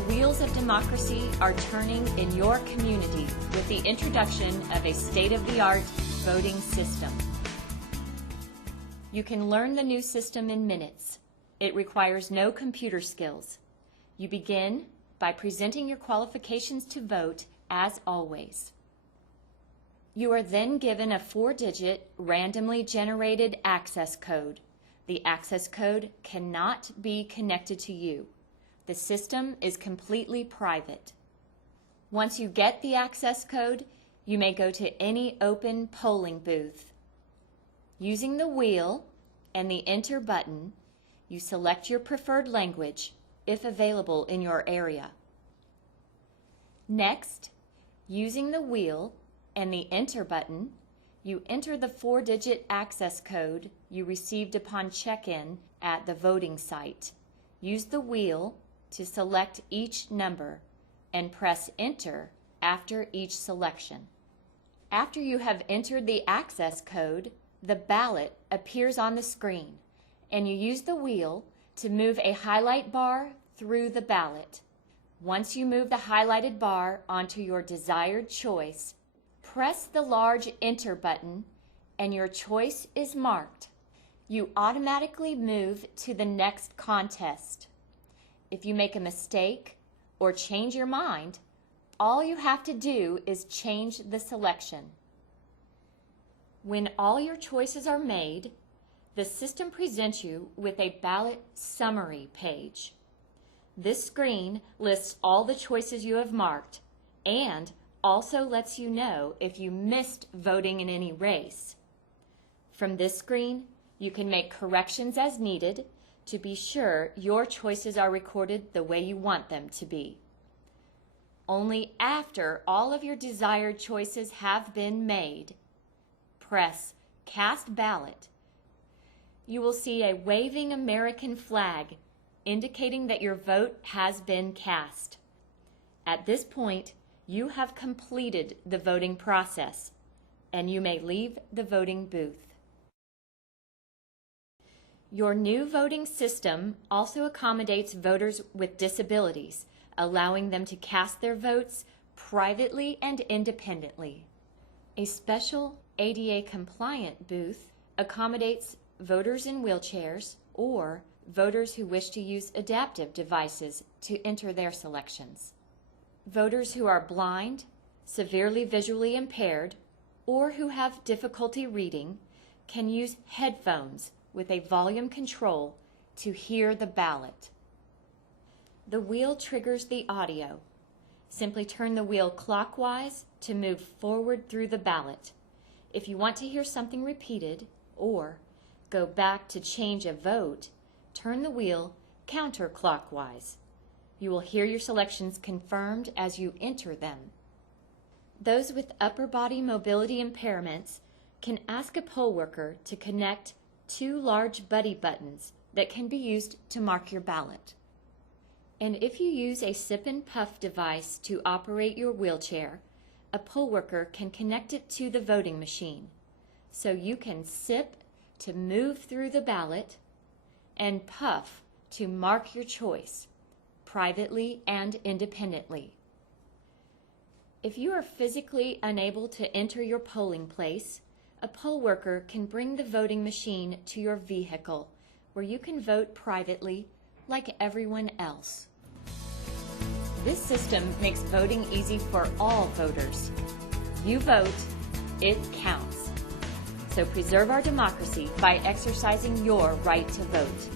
The wheels of democracy are turning in your community with the introduction of a state-of-the-art voting system. You can learn the new system in minutes. It requires no computer skills. You begin by presenting your qualifications to vote as always. You are then given a 4-digit randomly generated access code. The access code cannot be connected to you. The system is completely private. Once you get the access code, you may go to any open polling booth. Using the wheel and the Enter button, you select your preferred language, if available in your area. Next, using the wheel and the Enter button, you enter the 4-digit access code you received upon check-in at the voting site. Use the wheel to select each number and press Enter after each selection. After you have entered the access code, the ballot appears on the screen, and you use the wheel to move a highlight bar through the ballot. Once you move the highlighted bar onto your desired choice, press the large Enter button and your choice is marked. You automatically move to the next contest. If you make a mistake or change your mind, all you have to do is change the selection. When all your choices are made, the system presents you with a ballot summary page. This screen lists all the choices you have marked and also lets you know if you missed voting in any race. From this screen, you can make corrections as needed to be sure your choices are recorded the way you want them to be. Only after all of your desired choices have been made, press Cast Ballot. You will see a waving American flag indicating that your vote has been cast. At this point, you have completed the voting process, and you may leave the voting booth. Your new voting system also accommodates voters with disabilities, allowing them to cast their votes privately and independently. A special ADA-compliant booth accommodates voters in wheelchairs or voters who wish to use adaptive devices to enter their selections. Voters who are blind, severely visually impaired, or who have difficulty reading can use headphones with a volume control to hear the ballot. The wheel triggers the audio. Simply turn the wheel clockwise to move forward through the ballot. If you want to hear something repeated or go back to change a vote, turn the wheel counterclockwise. You will hear your selections confirmed as you enter them. Those with upper body mobility impairments can ask a poll worker to connect 2 large buddy buttons that can be used to mark your ballot. And if you use a sip and puff device to operate your wheelchair, a poll worker can connect it to the voting machine, so you can sip to move through the ballot and puff to mark your choice, privately and independently. If you are physically unable to enter your polling place, a poll worker can bring the voting machine to your vehicle, where you can vote privately like everyone else. This system makes voting easy for all voters. You vote, it counts. So preserve our democracy by exercising your right to vote.